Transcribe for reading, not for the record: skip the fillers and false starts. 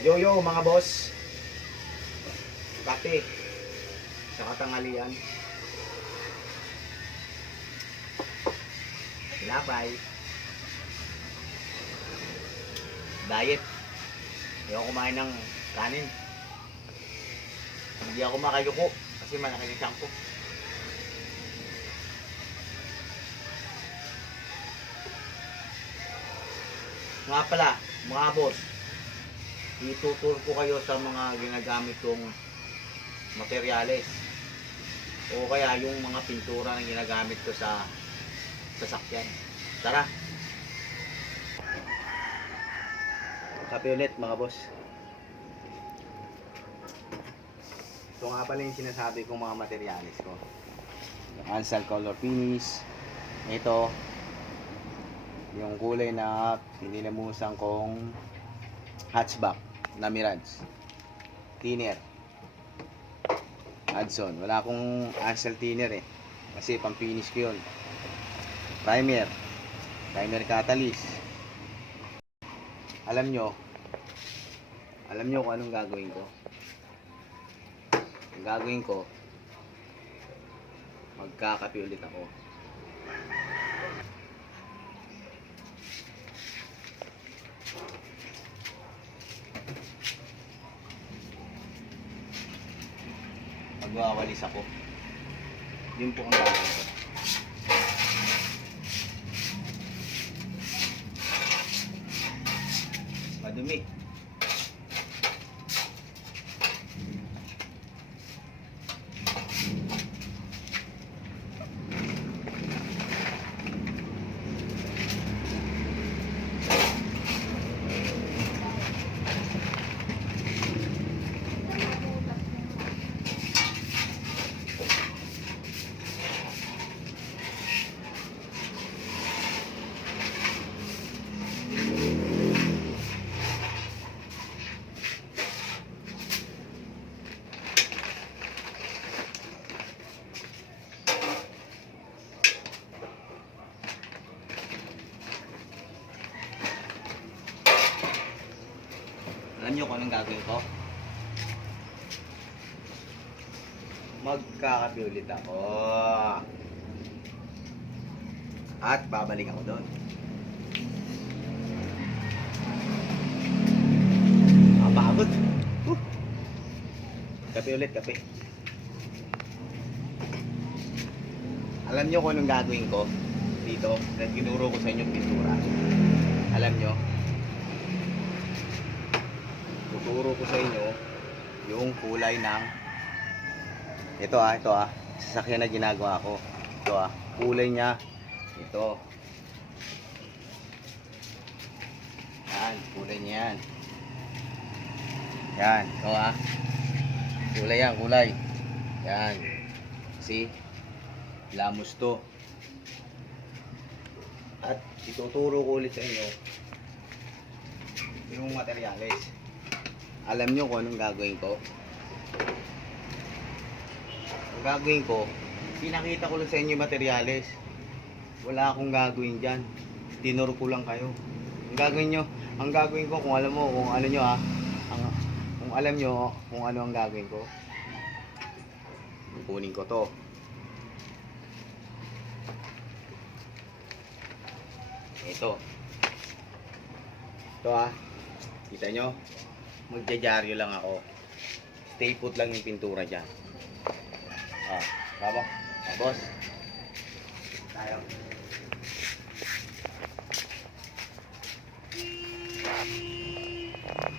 Yo mga boss, kape sa katanghalian, tinapay, diet. Ayoko kumain ng kanin. Hindi ako makayuko kasi malaki yung tiyan ko. Nga pala, mga boss, ituturo ko kayo sa mga ginagamit kong materyales o kaya yung mga pintura na ginagamit ko sa sasakyan. Tara! Kape ulit mga boss. Ito nga pala yung sinasabi kong mga materyales ko. Yung Ansal Color Finish. Ito yung kulay na pinilamusan kong hatchback na Mirage. Thinner Hudson. Wala akong Ansal thinner kasi pang finish ko yun. Primer catalyst. Alam nyo kung anong gagawin ko. Ang gagawin ko, magkakape ulit ako. Magwawalis ako. Yun po ang gagawin ko. Madumi. Alam nyo kung anong gagawin ko? Magkakape ulit ako. At babalik ako doon. Napagod. Kape ulit, kape. Alam nyo kung anong gagawin ko dito? Tinuro ko sa inyo pintura. Alam nyo? Tuturo ko sa inyo yung kulay ng ito sasakyan na ginagawa ko. Ito kulay niya ito. Yan, kulay niya yan. Yan, ito kulay yan, kulay. Yan. See? Lamos to. At ituturo ko ulit sa inyo yung materyales. Alam nyo kung anong gagawin ko? Ang gagawin ko, pinakita ko lang sa inyo yung materyales. Wala akong gagawin dyan. Tinuro ko lang kayo. Ang gagawin ko, kung alam mo, kung ano nyo kung alam nyo kung ano ang gagawin ko, kunin ko to. Ito. Kita nyo? Magjajaryo lang ako. Stay put lang yung pintura dyan. Boss. Tayo.